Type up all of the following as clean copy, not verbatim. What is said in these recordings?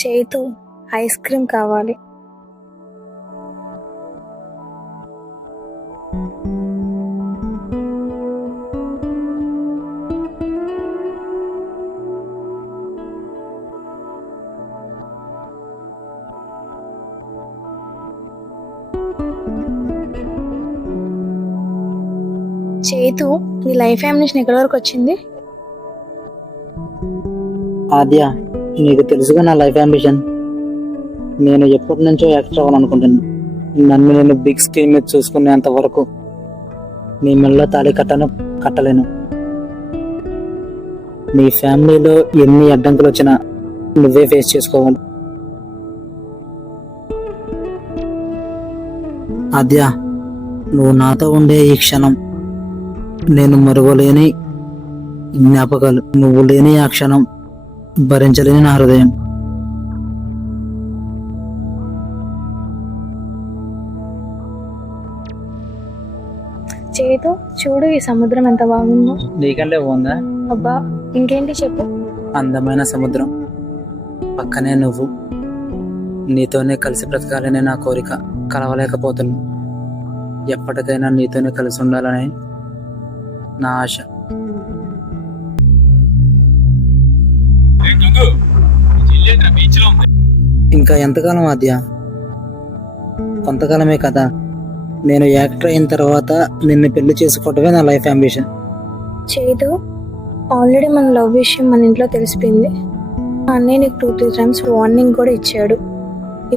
చేతు ice cream కావాలి. చేతు, నీ లైఫ్ అంబిషన్ ఎక్కడి వరకు వచ్చింది? ఆద్య, నీకు తెలుసుగా నా లైఫ్ అంబిషన్. నేను ఎప్పటి నుంచో యాక్టర్ అవ్వాలనుకుంటున్నాను. నన్ను నేను బిగ్ స్క్రీన్ మీద చూసుకునేంత వరకు నీ మెల్ల తాళి కట్టలేను. నీ ఫ్యామిలీలో ఎన్ని అడ్డంకులు వచ్చినా నువ్వే ఫేస్ చేసుకోవాలి. ఆద్య, నువ్వు నాతో ఉండే ఈ క్షణం నేను మరువలేని జ్ఞాపకాలు. నువ్వు లేని ఆ క్షణం భరించలేని నా హృదయం. చేతు, చూడు ఈ సముద్రం ఎంత బాగుందో. నీకంటే బాగుందా? అబ్బా, ఇంకేంటి చెప్పు. అందమైన సముద్రం పక్కనే నువ్వు. నీతోనే కలిసి బ్రతకాలనే నా కోరిక. కలవలేకపోతున్నా. ఎప్పటికైనా నీతోనే కలిసి ఉండాలని నా ఆశ. ఇంకా ఎంతకాలం ఆద్య? కొంతకాలమే కదా. నేను యాక్టర్ అయిన తర్వాత నిన్ను పెళ్లి చేసుకోవటమే నా లైఫ్ అంబిషన్. చేతు, ఆల్రెడీ మన లవ్ విషయం మన ఇంట్లో తెలిసిపోయింది. మా అన్నయ్య నీకు 2-3 times వార్నింగ్ కూడా ఇచ్చాడు.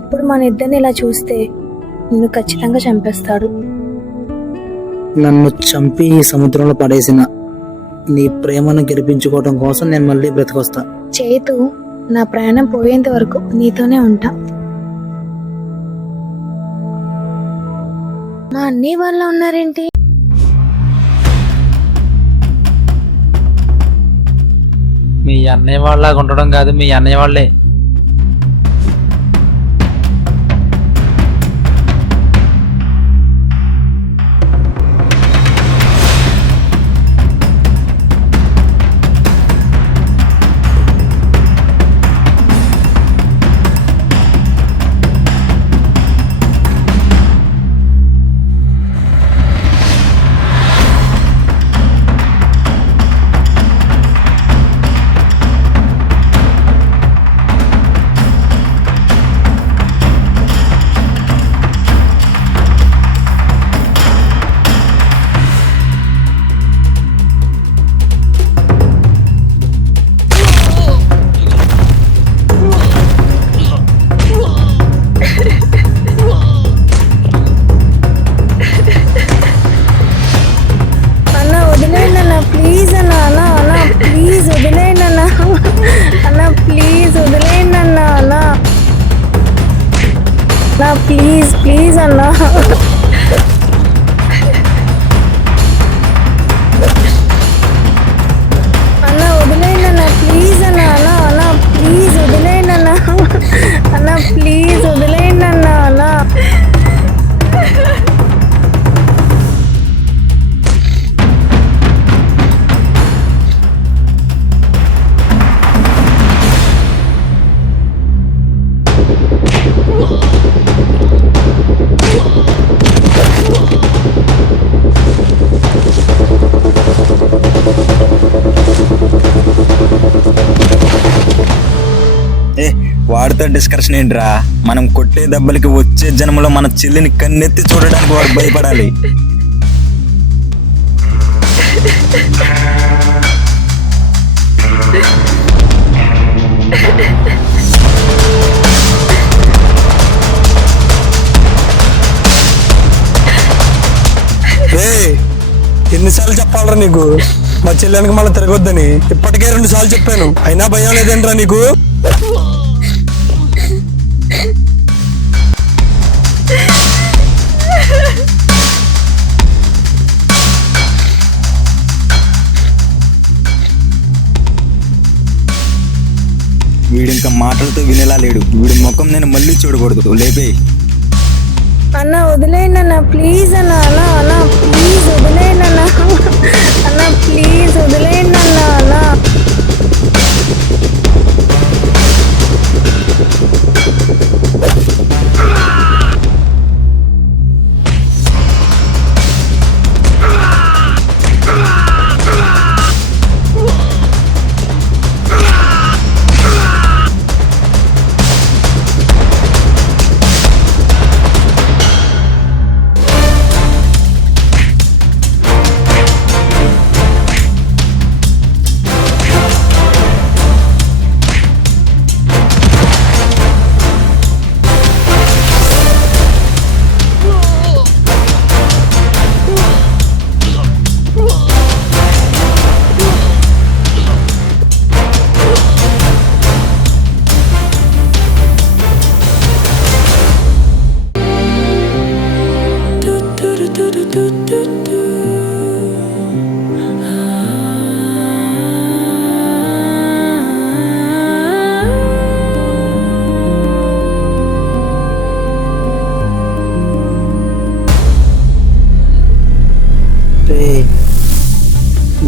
ఇప్పుడు మన ఇద్దరిని ఇలా చూస్తే నిన్ను ఖచ్చితంగా చంపేస్తాడు. నన్ను చంపి ఈ సముద్రంలో పడేసిన నీ ప్రేమను గెలిపించుకోవడం కోసం నేను మళ్ళీ బ్రతికొస్తా. చేతు, నా ప్రాణం పోయేంత వరకు నీతోనే ఉంటా. మా అన్నయ్య వాళ్ళ ఉన్నారేంటి? మీ అన్నయ్య వాళ్ళగా ఉండడం కాదు, మీ అన్నయ్య వాళ్ళే. వాడితో డిస్కషన్ ఏంట్రా? మనం కొట్టే దెబ్బలకి వచ్చే జన్మలో మన చెల్లిని కన్నెత్తి చూడడానికి వాడు భయపడాలి. ఎన్నిసార్లు చెప్పాలరా నీకు మా చెల్లెనికి మళ్ళీ తిరగొద్దని? ఇప్పటికే 2 సార్లు చెప్పాను, అయినా భయం లేదేంట్రా నీకు? వీడు ఇంకా మాటలతో వినేలా లేడు. వీడి ముఖం నేను మళ్ళీ చూడకూడదు. లేపే. అన్న వదిలేయండి అన్న, ప్లీజ్ అన్న. అన్న అన్న ప్లీజ్ వదిలేయండి అన్న. అన్న ప్లీజ్ వదిలేయండి అన్న. అన్న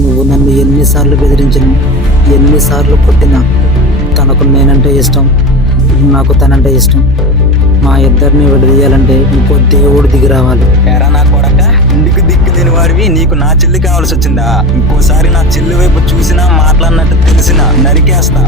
నువ్వు నన్ను ఎన్నిసార్లు బెదిరించిన, ఎన్నిసార్లు కొట్టినా తనకు నేనంటే ఇష్టం, నాకు తనంటే ఇష్టం. మా ఇద్దరిని విడదీయాలంటే ఇంకో దేవుడు దిగి రావాలి. ఎరా నా కొడక, ఇంటికి దిక్కు లేని వాడివి నీకు నా చెల్లి కావాల్సి వచ్చిందా? ఇంకోసారి నా చెల్లి వైపు చూసినా మాట్లాడినట్టు తెలిసినా నరికేస్తా.